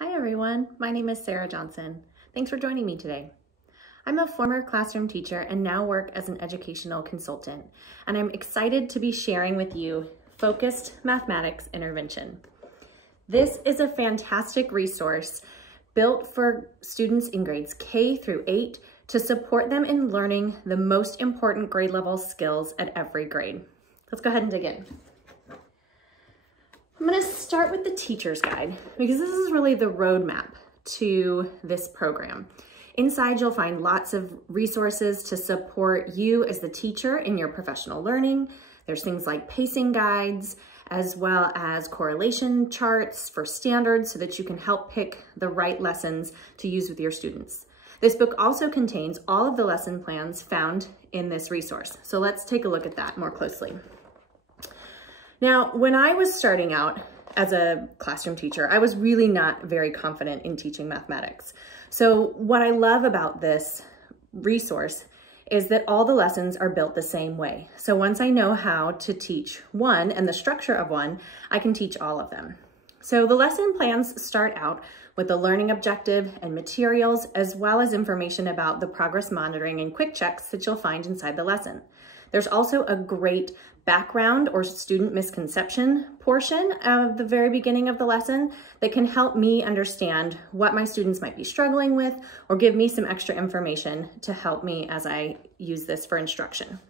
Hi everyone, my name is Sarah Johnson. Thanks for joining me today. I'm a former classroom teacher and now work as an educational consultant, and I'm excited to be sharing with you Focused Mathematics Intervention. This is a fantastic resource built for students in grades K through 8 to support them in learning the most important grade level skills at every grade. Let's go ahead and dig in. I'm going to start with the teacher's guide because this is really the roadmap to this program. Inside, you'll find lots of resources to support you as the teacher in your professional learning. There's things like pacing guides, as well as correlation charts for standards so that you can help pick the right lessons to use with your students. This book also contains all of the lesson plans found in this resource. So let's take a look at that more closely. Now, when I was starting out as a classroom teacher, I was really not very confident in teaching mathematics. So what I love about this resource is that all the lessons are built the same way. So once I know how to teach one and the structure of one, I can teach all of them. So the lesson plans start out with the learning objective and materials, as well as information about the progress monitoring and quick checks that you'll find inside the lesson. There's also a great background or student misconception portion of the very beginning of the lesson that can help me understand what my students might be struggling with or give me some extra information to help me as I use this for instruction.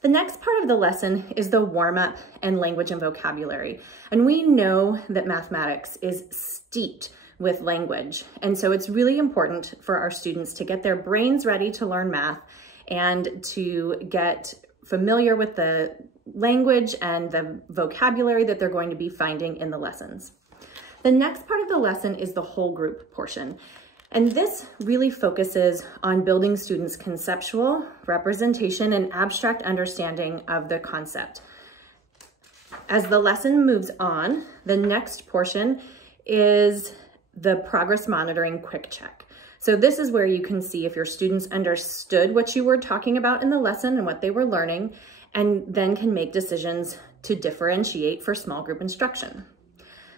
The next part of the lesson is the warm-up and language and vocabulary. And we know that mathematics is steeped with language. And so it's really important for our students to get their brains ready to learn math and to get familiar with the language and the vocabulary that they're going to be finding in the lessons. The next part of the lesson is the whole group portion. And this really focuses on building students' conceptual, representation, and abstract understanding of the concept. As the lesson moves on, the next portion is the progress monitoring quick check. So this is where you can see if your students understood what you were talking about in the lesson and what they were learning, and then can make decisions to differentiate for small group instruction.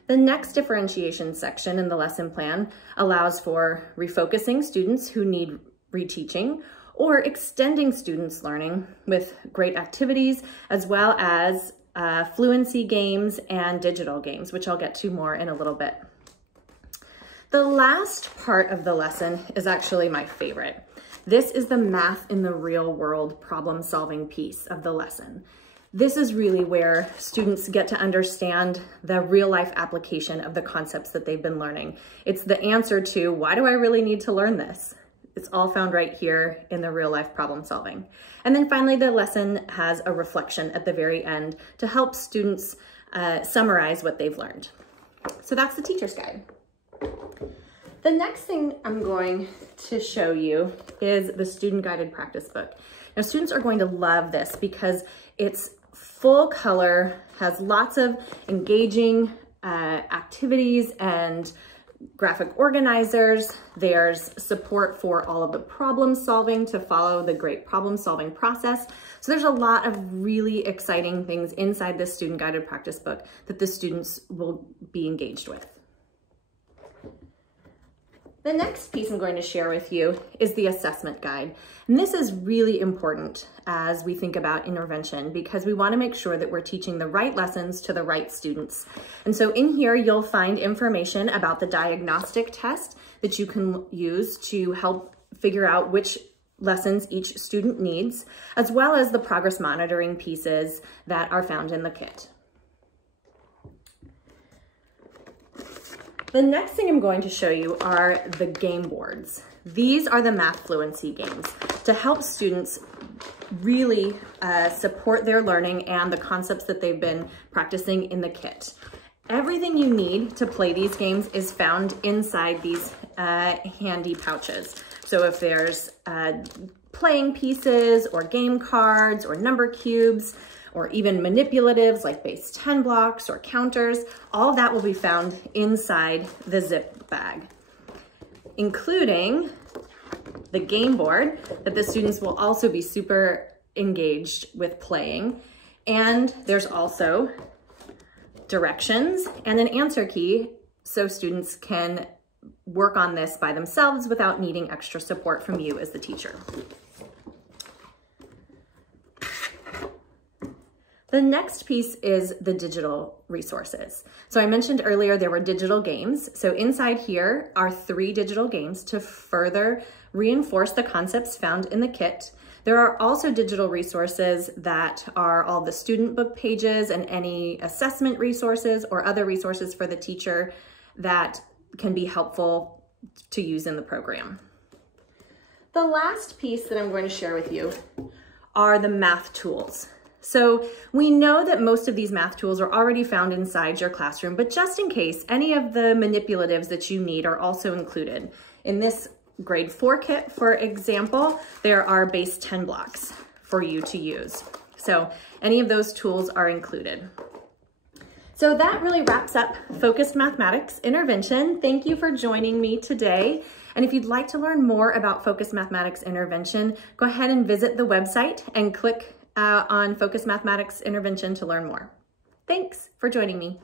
The next differentiation section in the lesson plan allows for refocusing students who need reteaching or extending students' learning with great activities, as well as fluency games and digital games, which I'll get to more in a little bit. The last part of the lesson is actually my favorite. This is the math in the real world problem solving piece of the lesson. This is really where students get to understand the real life application of the concepts that they've been learning. It's the answer to, why do I really need to learn this? It's all found right here in the real life problem solving. And then finally, the lesson has a reflection at the very end to help students summarize what they've learned. So that's the teacher's guide. The next thing I'm going to show you is the student guided practice book. Now, students are going to love this because it's full color, has lots of engaging activities and graphic organizers. There's support for all of the problem solving to follow the great problem solving process. So there's a lot of really exciting things inside this student guided practice book that the students will be engaged with. The next piece I'm going to share with you is the assessment guide. And this is really important as we think about intervention because we want to make sure that we're teaching the right lessons to the right students. And so in here, you'll find information about the diagnostic test that you can use to help figure out which lessons each student needs, as well as the progress monitoring pieces that are found in the kit. The next thing I'm going to show you are the game boards. These are the math fluency games to help students really support their learning and the concepts that they've been practicing in the kit. Everything you need to play these games is found inside these handy pouches. So if there's playing pieces or game cards or number cubes, or even manipulatives like base 10 blocks or counters, all of that will be found inside the zip bag, including the game board that the students will also be super engaged with playing. And there's also directions and an answer key so students can work on this by themselves without needing extra support from you as the teacher. The next piece is the digital resources. So I mentioned earlier there were digital games. So inside here are 3 digital games to further reinforce the concepts found in the kit. There are also digital resources that are all the student book pages and any assessment resources or other resources for the teacher that can be helpful to use in the program. The last piece that I'm going to share with you are the math tools. So we know that most of these math tools are already found inside your classroom, but just in case, any of the manipulatives that you need are also included. In this grade 4 kit, for example, there are base 10 blocks for you to use. So any of those tools are included. So that really wraps up Focused Mathematics Intervention. Thank you for joining me today. And if you'd like to learn more about Focused Mathematics Intervention, go ahead and visit the website and click on Focused Mathematics Intervention to learn more. Thanks for joining me.